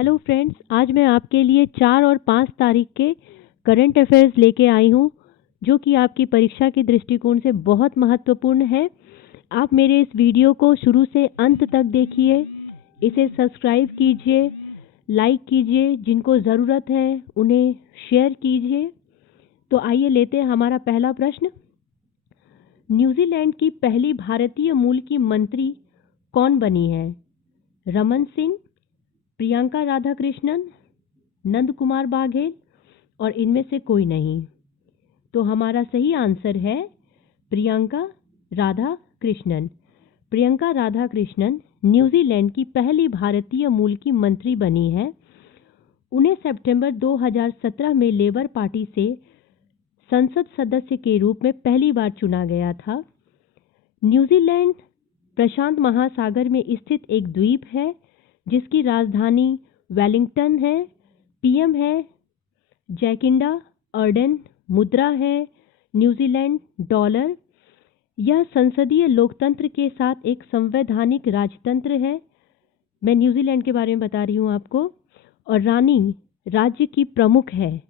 Hello friends, आज मैं आपके लिए 4 और 5 तारीख के करंट अफेयर्स लेके आई हूँ, जो कि आपकी परीक्षा के दृष्टिकोण से बहुत महत्वपूर्ण है। आप मेरे इस वीडियो को शुरू से अंत तक देखिए, इसे सब्सक्राइब कीजिए, लाइक कीजिए, जिनको ज़रूरत है उन्हें शेयर कीजिए। तो आइए लेते हैं हमारा पहला प्रश्न। न्यूजीलैंड की पहली भारतीय मूल की मंत्री कौन बनी है? रमन सिंह, प्रियंका राधाकृष्णन, नंद कुमार बाघेल और इनमें से कोई नहीं। तो हमारा सही आंसर है प्रियंका राधाकृष्णन। प्रियंका राधाकृष्णन न्यूजीलैंड की पहली भारतीय मूल की मंत्री बनी है। उन्हें सितंबर 2017 में लेबर पार्टी से संसद सदस्य के रूप में पहली बार चुना गया था। न्यूजीलैंड प्रशांत महासागर में स्थित एक द्वीप है, जिसकी राजधानी वेलिंगटन है। पीएम है जैकिंडा अर्डन। मुद्रा है न्यूजीलैंड डॉलर। यह संसदीय लोकतंत्र के साथ एक संवैधानिक राजतंत्र है। मैं न्यूजीलैंड के बारे में बता रही हूँ आपको। और रानी राज्य की प्रमुख है,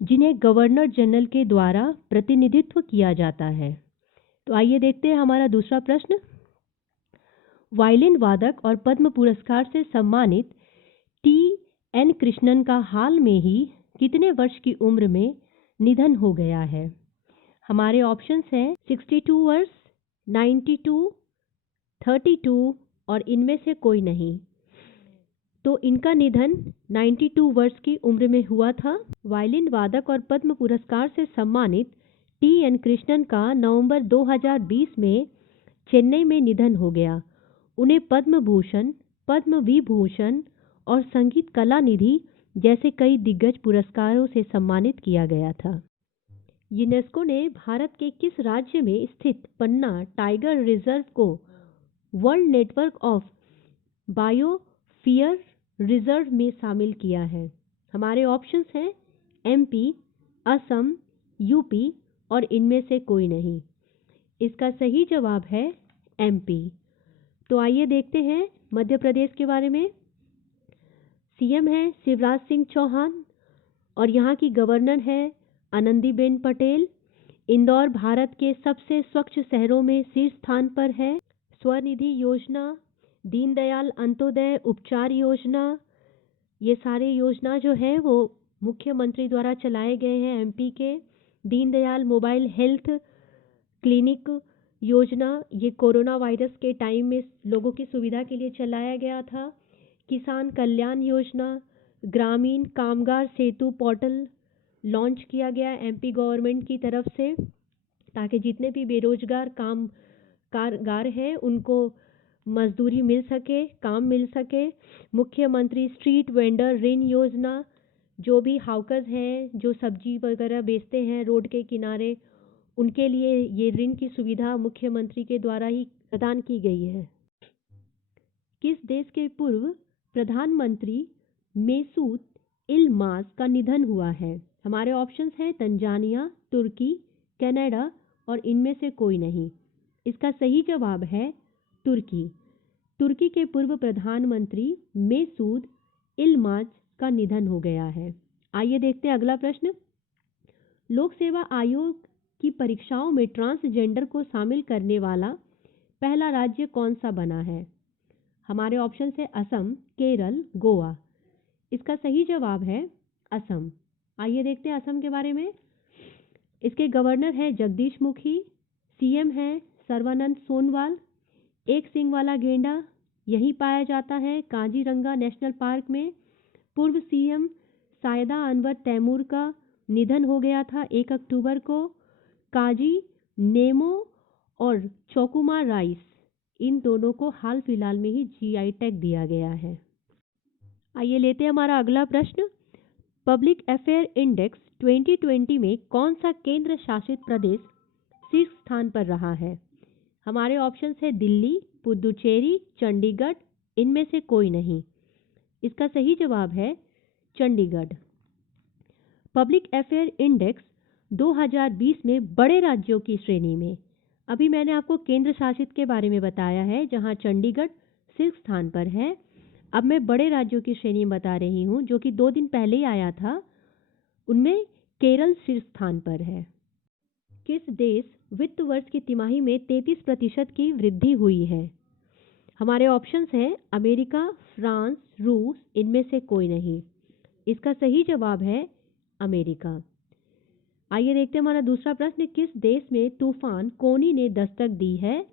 जिन्हें गवर्नर जनरल के द्वारा प्रतिनिधित्व किया जाता है। तो आइए देखते हैं हमारा दूसरा प्रश्न। वायलिन वादक और पद्म पुरस्कार से सम्मानित टी.एन. कृष्णन का हाल में ही कितने वर्ष की उम्र में निधन हो गया है? हमारे ऑप्शंस हैं 62 वर्ष, 92, 32 और इनमें से कोई नहीं। तो इनका निधन 92 वर्ष की उम्र में हुआ था। वायलिन वादक और पद्म पुरस्कार से सम्मानित टी.एन. कृष्णन का नवंबर 2020 में चेन्नई में निधन हो गया। उन्हें पद्म भूषण, पद्म विभूषण और संगीत कला निधि जैसे कई दिग्गज पुरस्कारों से सम्मानित किया गया था। यूनेस्को ने भारत के किस राज्य में स्थित पन्ना टाइगर रिजर्व को world network of biosphere reserve में शामिल किया है? हमारे ऑप्शंस हैं एमपी, असम, यूपी और इनमें से कोई नहीं। इसका सही जवाब है एमपी। तो आइए देखते हैं मध्य प्रदेश के बारे में। सीएम है शिवराज सिंह चौहान और यहाँ की गवर्नर है आनंदीबेन पटेल। इंदौर भारत के सबसे स्वच्छ शहरों में शीर्ष स्थान पर है। स्वनिधि योजना, दीनदयाल अंत्योदय उपचार योजना, ये सारे योजना जो है वो मुख्यमंत्री द्वारा चलाए गए हैं एमपी के। दीनदयाल मोबाइल हेल्थ क्लिनिक योजना, ये कोरोना वायरस के टाइम में लोगों की सुविधा के लिए चलाया गया था। किसान कल्याण योजना, ग्रामीण कामगार सेतु पोर्टल लॉन्च किया गया एमपी गवर्नमेंट की तरफ से, ताकि जितने भी बेरोजगार कामगार हैं उनको मजदूरी मिल सके, काम मिल सके। मुख्यमंत्री स्ट्रीट वेंडर ऋण योजना, जो भी हाउकर्स हैं जो सब्जी वगैरह बेचते हैं रोड के किनारे, उनके लिए ये ऋण की सुविधा मुख्यमंत्री के द्वारा ही प्रदान की गई है। किस देश के पूर्व प्रधानमंत्री मेसूत इल्माज का निधन हुआ है? हमारे ऑप्शंस हैं तंजानिया, तुर्की, कनाडा और इनमें से कोई नहीं। इसका सही जवाब है तुर्की। तुर्की के पूर्व प्रधानमंत्री मेसूद इल्माज का निधन हो गया है। आइए देखते हैं अगला प्रश्न। लोक सेवा आयोग की परीक्षाओं में ट्रांसजेंडर को शामिल करने वाला पहला राज्य कौन सा बना है? हमारे ऑप्शन है असम, केरल, गोवा। इसका सही जवाब है असम। आइए देखते हैं असम के बारे में। इसके गवर्नर है जगदीश मुखी। सीएम है सर्बानंद सोनोवाल। एक सींग वाला गेंडा यहीं पाया जाता है काजीरंगा नेशनल पार्क में। पूर्व सीएम सायदा अनवर तैमूर का निधन हो गया था 1 अक्टूबर को। काजी नेमो और चौकुमा राइस, इन दोनों को हाल फिलहाल में ही जीआई टैग दिया गया है। आइए लेते हैं हमारा अगला प्रश्न। पब्लिक अफेयर इंडेक्स 2020 में कौन सा केंद्र शासित प्रदेश शीर्ष स्थान पर रहा है? हमारे ऑप्शंस है दिल्ली, पुदुचेरी, चंडीगढ़, इनमें से कोई नहीं। इसका सही जवाब है चंडीगढ़। पब्लिक अफेयर इंडेक्स 2020 में बड़े राज्यों की श्रेणी में, अभी मैंने आपको केंद्र शासित के बारे में बताया है जहां चंडीगढ़ शीर्ष स्थान पर है। अब मैं बड़े राज्यों की श्रेणी बता रही हूँ जो कि 2 दिन पहले ही आया था। उनमें केरल शीर्ष स्थान पर है। किस देश वित्त वर्ष की तिमाही में 33% की वृद्धि हुई है? हमारे ऑप्शंस हैं अमेरिका, फ्रांस, रूस, इनमें से कोई नहीं। इसका सही जवाब है अमेरिका। आइए देखते हैं हमारा दूसरा प्रश्न, किस देश में तूफान कोनी ने दस्तक दी है?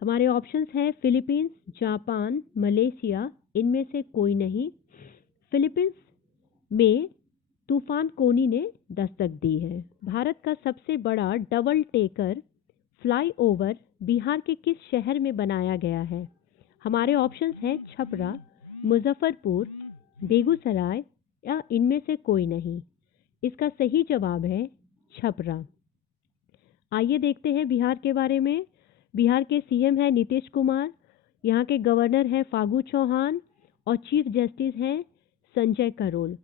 हमारे ऑप्शंस हैं फिलीपींस, जापान, मलेशिया, इनमें से कोई नहीं। फिलीपींस में तूफान कोनी ने दस्तक दी है। भारत का सबसे बड़ा डबल टेकर फ्लाईओवर बिहार के किस शहर में बनाया गया है? हमारे ऑप्शंस हैं छपरा, मुजफ्फरपुर, बेगूसराय या इनमें से कोई नहीं। इसका सही जवाब है छपरा। आइए देखते हैं बिहार के बारे में। बिहार के सीएम है नीतीश कुमार, यहाँ के गवर्नर है फागू चौहान और चीफ जस्टिस हैं संजय करोल।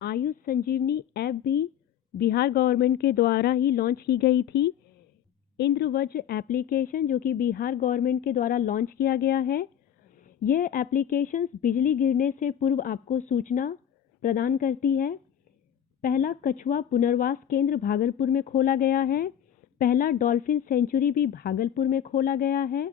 आयुष संजीवनी ऐप भी बिहार गवर्नमेंट के द्वारा ही लॉन्च की गई थी। इंद्रवज्र एप्लीकेशन जो कि बिहार गवर्नमेंट के द्वारा लॉन्च किया गया है। यह एप्लीकेशन बिजली गिरने से पूर्व आपको सूचना प्रदान करती है। पहला कछुआ पुनर्वास केंद्र भागलपुर में खोला गया है। पहला डॉल्फिन सेंचुरी भी भागलपुर में खोला गया है।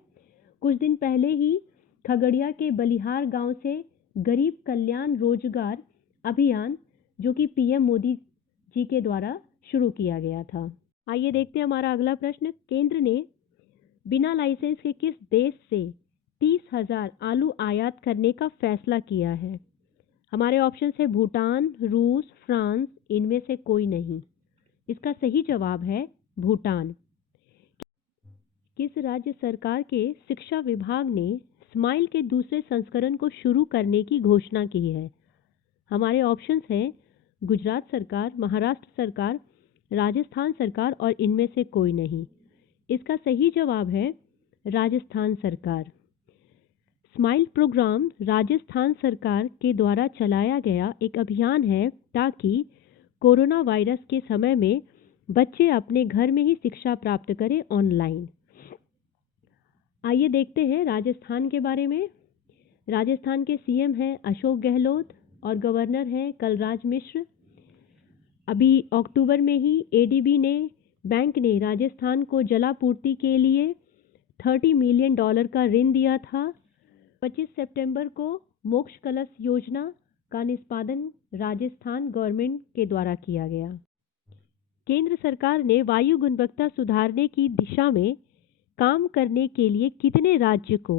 कुछ दिन पहले ही खगड़िया के बलिहार गांव से गरीब कल्याण रोजगार अभियान जो कि पीएम मोदी जी के द्वारा शुरू किया गया था। आइए देखते हैं हमारा अगला प्रश्न, केंद्र ने बिना लाइसेंस के किस देश से 30,000 आलू आयात करने का फैसला किया है? हमारे ऑप्शन है भूटान, रूस, फ्रांस, इनमें से कोई नहीं। इसका सही जवाब है भूटान। किस राज्य सरकार के शिक्षा विभाग ने स्माइल के दूसरे संस्करण को शुरू करने की घोषणा की है? हमारे ऑप्शंस हैं गुजरात सरकार, महाराष्ट्र सरकार, राजस्थान सरकार और इनमें से कोई नहीं। इसका सही जवाब है राजस्थान सरकार। स्माइल प्रोग्राम राजस्थान सरकार के द्वारा चलाया गया एक अभियान है ताकि कोरोना वायरस के समय में बच्चे अपने घर में ही शिक्षा प्राप्त करें ऑनलाइन। आइए देखते हैं राजस्थान के बारे में। राजस्थान के सीएम हैं अशोक गहलोत और गवर्नर हैं कलराज मिश्र। अभी अक्टूबर में ही एडीबी ने बैंक ने राजस्थान को जलापूर्ति के लिए $30 मिलियन का ऋण दिया था। 25 सितंबर को मोक्ष कलश योजना का निष्पादन राजस्थान गवर्नमेंट के द्वारा किया गया। केंद्र सरकार ने वायु गुणवत्ता सुधारने की दिशा में काम करने के लिए कितने राज्य को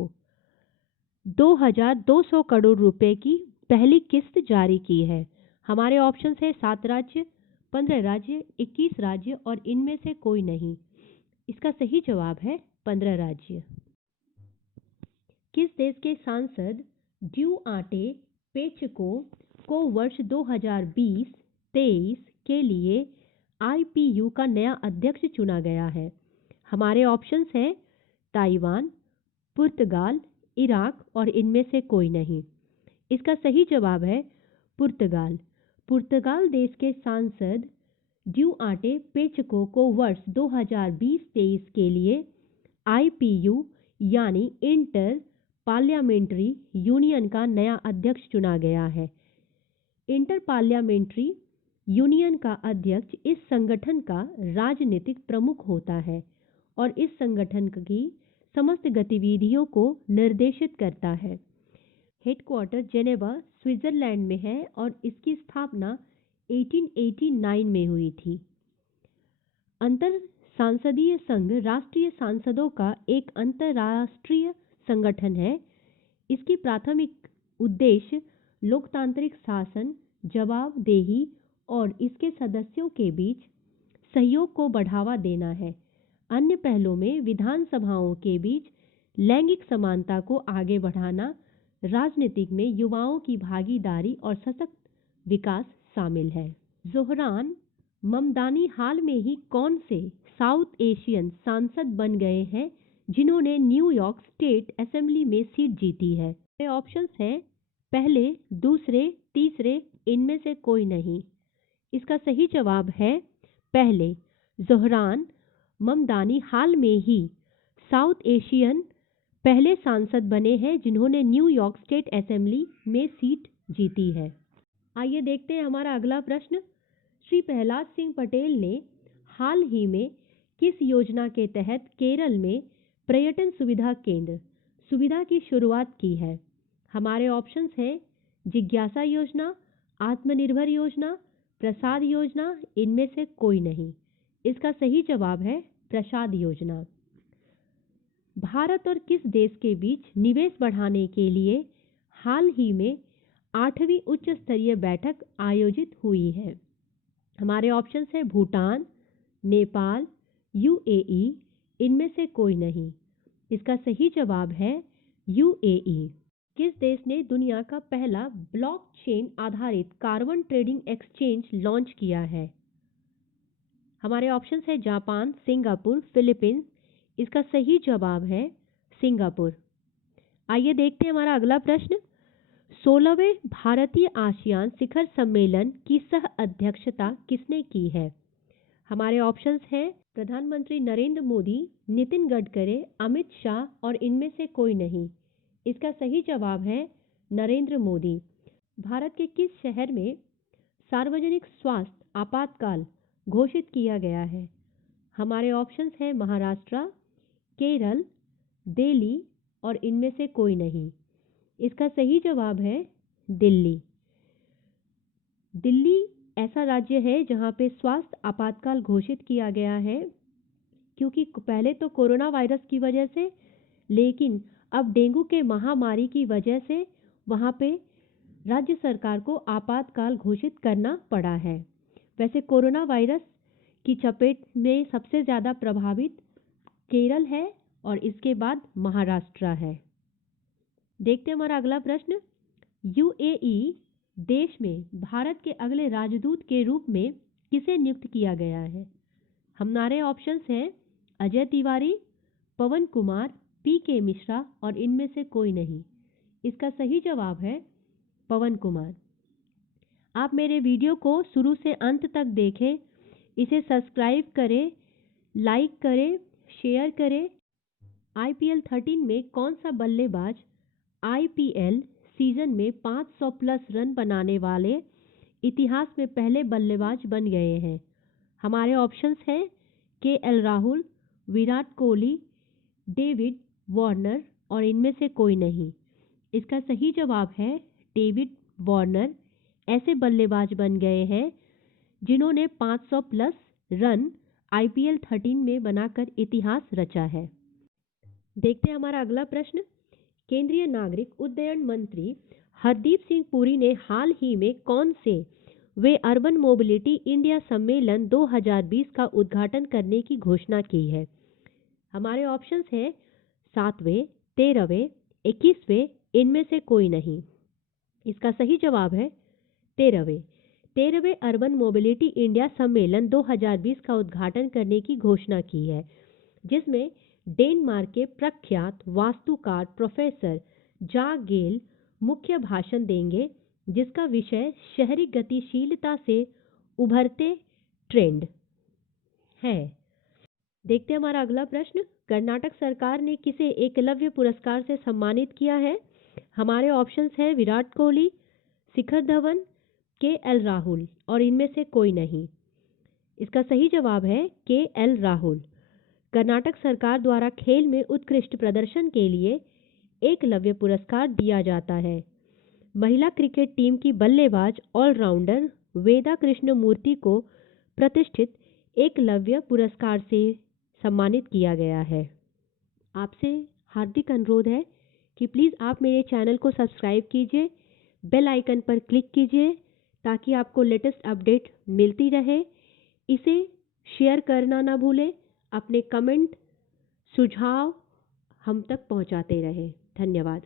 2,200 करोड़ रुपए की पहली किस्त जारी की है? हमारे ऑप्शन है 7 राज्य, 15 राज्य, 21 राज्य और इनमें से कोई नहीं। इसका सही जवाब है 15 राज्य। किस देश के सांसद ड्यूआर्टे पेचेको को वर्ष 2020-23 के लिए आईपीयू का नया अध्यक्ष चुना गया है? हमारे ऑप्शंस हैं ताइवान, पुर्तगाल, इराक और इनमें से कोई नहीं। इसका सही जवाब है पुर्तगाल। पुर्तगाल देश के सांसद ड्यूआर्टे पेचेको को वर्ष 2020-23 के लिए आईपीयू यानी इंटर पार्लियामेंट्री यूनियन का नया अध्यक्ष चुना गया है। इंटर पार्लियामेंट्री यूनियन का अध्यक्ष इस संगठन का राजनीतिक प्रमुख होता है और इस संगठन की समस्त गतिविधियों को निर्देशित करता है। हेडक्वार्टर जेनेवा स्विट्जरलैंड में है और इसकी स्थापना 1889 में हुई थी। अंतर सांसदीय संघ राष्ट्रीय सांसदों का एक अंतर्राष्ट्रीय संगठन है। इसकी प्राथमिक उद्देश्य लोकतांत्रिक शासन, जवाबदेही और इसके सदस्यों के बीच सहयोग को बढ़ावा देना है। अन्य पहलों में विधानसभाओं के बीच लैंगिक समानता को आगे बढ़ाना, राजनीतिक में युवाओं की भागीदारी और सशक्त विकास शामिल है। जोहरान ममदानी हाल में ही कौन से साउथ एशियन सांसद बन गए हैं जिन्होंने न्यूयॉर्क स्टेट असेंबली में सीट जीती है? ऑप्शंस हैं पहले, दूसरे, तीसरे, इनमें से कोई नहीं। इसका सही जवाब है पहले। जोहरान ममदानी हाल में ही साउथ एशियन पहले सांसद बने हैं जिन्होंने न्यूयॉर्क स्टेट असेंबली में सीट जीती है। आइए देखते हैं हमारा अगला प्रश्न। श्री प्रहलाद सिंह पटेल ने हाल ही में किस योजना के तहत केरल में पर्यटन सुविधा केंद्र सुविधा की शुरुआत की है? हमारे ऑप्शंस हैं जिज्ञासा योजना, आत्मनिर्भर योजना, प्रसाद योजना, इनमें से कोई नहीं। इसका सही जवाब है प्रसाद योजना। भारत और किस देश के बीच निवेश बढ़ाने के लिए हाल ही में 8वीं उच्च स्तरीय बैठक आयोजित हुई है? हमारे ऑप्शंस है भूटान, नेपाल, यूएई, इनमें से कोई नहीं। इसका सही जवाब है यूएई। किस देश ने दुनिया का पहला ब्लॉकचेन आधारित कार्बन ट्रेडिंग एक्सचेंज लॉन्च किया है? हमारे ऑप्शंस है जापान, सिंगापुर, फिलीपींस। इसका सही जवाब है सिंगापुर। आइए देखते हैं हमारा अगला प्रश्न। 16वें भारतीय आसियान शिखर सम्मेलन की सह अध्यक्षता किसने की है? हमारे ऑप्शंस हैं प्रधानमंत्री नरेंद्र मोदी, नितिन गडकरी, अमित शाह और इनमें से कोई नहीं। इसका सही जवाब है नरेंद्र मोदी। भारत के किस शहर में सार्वजनिक स्वास्थ्य आपातकाल घोषित किया गया है? हमारे ऑप्शंस हैं महाराष्ट्र, केरल, दिल्ली और इनमें से कोई नहीं। इसका सही जवाब है दिल्ली। दिल्ली ऐसा राज्य है जहां पे स्वास्थ्य आपातकाल घोषित किया गया है, क्योंकि पहले तो कोरोना वायरस की वजह से, लेकिन अब डेंगू के महामारी की वजह से वहां पे राज्य सरकार को आपातकाल घोषित करना पड़ा है। वैसे कोरोना वायरस की चपेट में सबसे ज़्यादा प्रभावित केरल है और इसके बाद महाराष्ट्र है। देखते हैं हमारा अगला प्रश्न। यूएई देश में भारत के अगले राजदूत के रूप में किसे नियुक्त किया गया है? हमारे ऑप्शंस हैं अजय तिवारी, पवन कुमार, पीके मिश्रा और इनमें से कोई नहीं। इसका सही जवाब है पवन कुमार। आप मेरे वीडियो को शुरू से अंत तक देखें, इसे सब्सक्राइब करें, लाइक करें, शेयर करें। आईपीएल 13 में कौन सा बल्लेबाज आईपीएल सीजन में 500 प्लस रन बनाने वाले इतिहास में पहले बल्लेबाज बन गए हैं? हमारे ऑप्शंस हैं KL Rahul, Virat Kohli, David Warner और इनमें से कोई नहीं। इसका सही जवाब है डेविड वार्नर। ऐसे बल्लेबाज बन गए हैं जिन्होंने 500 प्लस रन आईपीएल 13 में बनाकर इतिहास रचा है। देखते हैं हमारा अगला प्रश्न। केंद्रीय नागरिक उड्डयन मंत्री हरदीप सिंह पुरी ने हाल ही में कौन से वे अर्बन मोबिलिटी इंडिया सम्मेलन 2020 का उद्घाटन करने की घोषणा की है? हमारे ऑप्शंस हैं 7वें, 13वें, 21वें, इनमें से कोई नहीं। इसका सही जवाब है 13वें अर्बन मोबिलिटी इंडिया सम्मेलन 2020 का उद्घाटन करने की घोषणा की है, जिसमें डेनमार्क के प्रख्यात वास्तुकार प्रोफेसर जाक गेल मुख्य भाषण देंगे, जिसका विषय शहरी गतिशीलता से उभरते ट्रेंड है। देखते हैं हमारा अगला प्रश्न। कर्नाटक सरकार ने किसे एकलव्य पुरस्कार से सम्मानित किया है? हमारे ऑप्शंस हैं विराट कोहली, शिखर धवन, केएल राहुल और इनमें से कोई नहीं। इसका सही जवाब है केएल राहुल। कर्नाटक सरकार द्वारा खेल में उत्कृष्ट प्रदर्शन के लिए एकलव्य पुरस्कार दिया जाता है। महिला क्रिकेट टीम की बल्लेबाज ऑलराउंडर वेदा कृष्णमूर्ति को प्रतिष्ठित एकलव्य पुरस्कार से सम्मानित किया गया है। आपसे हार्दिक अनुरोध है कि प्लीज़ आप मेरे चैनल को सब्सक्राइब कीजिए, बेल आइकन पर क्लिक कीजिए ताकि आपको लेटेस्ट अपडेट मिलती रहे। इसे शेयर करना ना भूलें। अपने कमेंट, सुझाव हम तक पहुंचाते रहें। धन्यवाद।